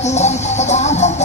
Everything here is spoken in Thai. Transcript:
เทียนกระดานของแด